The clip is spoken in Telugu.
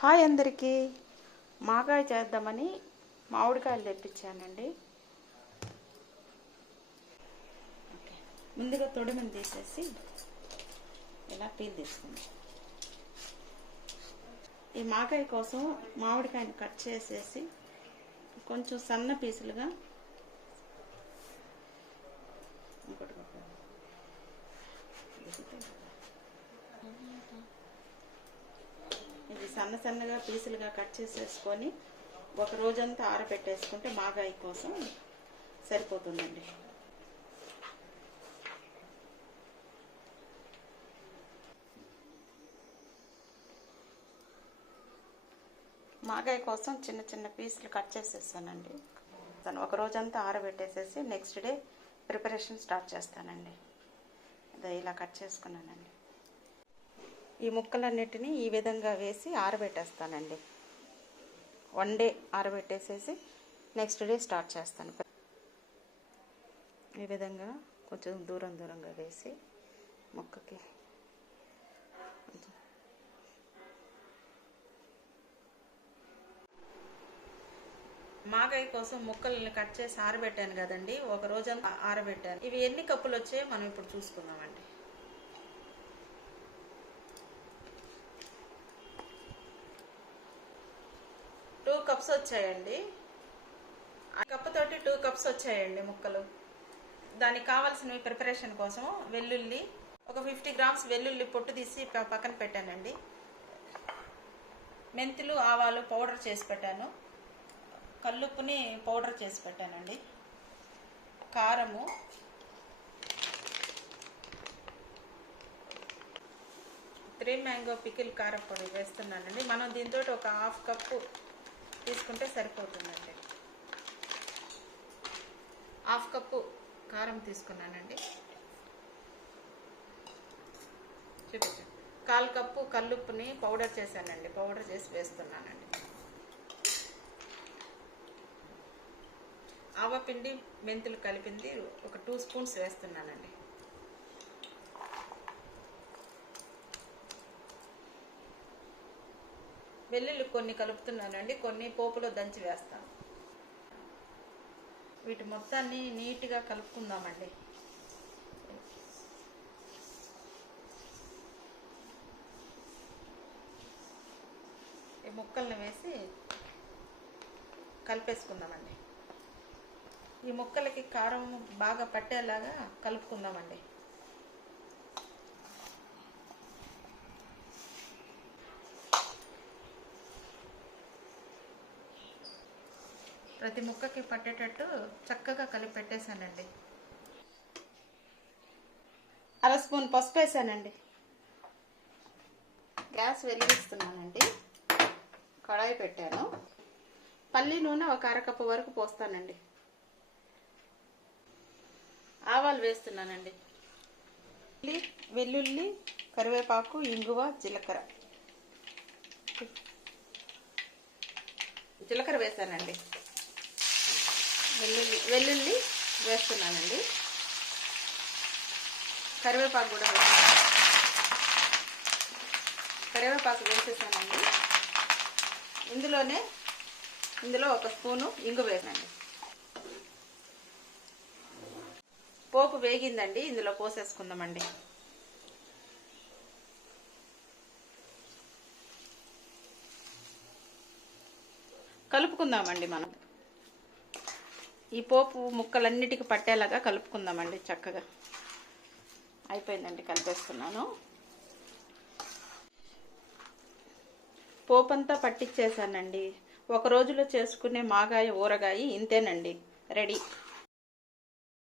హాయ్ అందరికీ. మాగాయ చేద్దామని మామిడికాయలు తెప్పించానండి. ముందుగా తొడిమని తీసేసి ఇలా పీల్ తీసుకుందాం. ఈ మాగాయ కోసం మామిడికాయని కట్ చేసేసి కొంచెం సన్న పీసులుగా ఇంకోటి ఇది సన్న సన్నగా పీసులుగా కట్ చేసేసుకొని ఒక రోజంతా ఆరబెట్టేసుకుంటే మాగాయి కోసం సరిపోతుందండి. మాగాయ కోసం చిన్న చిన్న పీసులు కట్ చేసేసానండి. తను ఒక రోజంతా ఆరబెట్టేసేసి నెక్స్ట్ డే ప్రిపరేషన్ స్టార్ట్ చేస్తానండి. అదే ఇలా కట్ చేసుకున్నానండి. ఈ ముక్కలన్నిటినీ ఈ విధంగా వేసి ఆరబెట్టేస్తానండి. వన్ డే ఆరబెట్టేసేసి నెక్స్ట్ డే స్టార్ట్ చేస్తాను. ఈ విధంగా కొంచెం దూరం దూరంగా వేసి ముక్కకి మాగాయ కోసం ముక్కల్ని కట్ చేసి ఆరబెట్టాను కదండి. ఒక రోజు ఆరబెట్టాను. ఇవి ఎన్ని కప్పులు వచ్చాయో మనం ఇప్పుడు చూసుకుందామండి. కప్స్ వచ్చాయండి. ఆ టూ కప్స్ వచ్చాయండి ముక్కలు. దానికి కావాల్సినవి ప్రిపరేషన్ కోసం వెల్లుల్లి ఒక ఫిఫ్టీ గ్రామ్స్ వెల్లుల్లి పొట్టు తీసి పక్కన పెట్టానండి. మెంతులు ఆవాలు పౌడర్ చేసి పెట్టాను. కల్లుప్పుని పౌడర్ చేసి పెట్టానండి. కారము. త్రీ మ్యాంగో పికిల్ కారం పొడి వేస్తున్నానండి. మనం దీంతో ఒక హాఫ్ కప్పు తీసుకుంటే సరిపోతుందండి. హాఫ్ కప్పు కారం తీసుకున్నానండి. చూపించు. కాల్ కప్పు కల్లుప్పుని పౌడర్ చేశానండి. పౌడర్ చేసి వేస్తున్నానండి. ఆవపిండి మెంతులు కలిపింది ఒక టూ స్పూన్స్ వేస్తున్నానండి. వెల్లుల్లి కొన్ని కలుపుతున్నానండి కొన్ని పోపులో దంచి వేస్తాను. వీటి మొత్తాన్ని నీట్గా కలుపుకుందామండి. ఈ ముక్కల్ని వేసి కలిపేసుకుందామండి. ఈ ముక్కలకి కారం బాగా పట్టేలాగా కలుపుకుందామండి. ప్రతి ముక్కకి పట్టేటట్టు చక్కగా కలిపి పెట్టేశానండి. అర స్పూన్ పసుపు వేసానండి. గ్యాస్ వెలిగిస్తున్నానండి. కడాయి పెట్టాను. పల్లి నూనె ఒక అరకప్పు వరకు పోస్తానండి. ఆవాలు వేస్తున్నానండి. వెల్లుల్లి కరివేపాకు ఇంగువ జీలకర్ర. జీలకర్ర వేసానండి. వెల్లుల్లి వేస్తున్నానండి. కరివేపాకు కూడా కరివేపాకు వేసేసానండి. ఇందులోనే ఇందులో ఒక స్పూను ఇంగు వేసానండి. పోపు వేగిందండి ఇందులో పోసేసుకుందామండి. కలుపుకుందామండి మనం. ఈ పోపు ముక్కలన్నిటికి పట్టేలాగా కలుపుకుందామండి చక్కగా. అయిపోయిందండి కలిపేస్తున్నాను. పోపంతా పట్టించేసానండి ఒక రోజులో చేసుకునే మాగాయ ఊరగాయ ఇంతేనండి రెడీ.